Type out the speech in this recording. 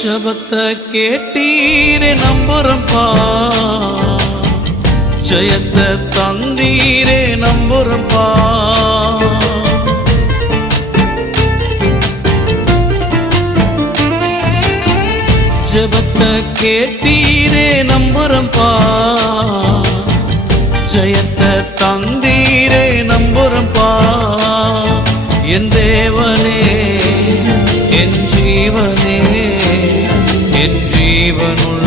ஜபத்தை கேட்டீரே நம்புறம்பா, ஜெயத்தை தந்தீரே நம்புறம்பா. ஜபத்தை கேட்டீரே நம்புறம்பா, ஜெயத்தை தந்தீரே நம்புறம்பா. என் தேவனே என் ஜீவனே என் ஜீவனுள்ள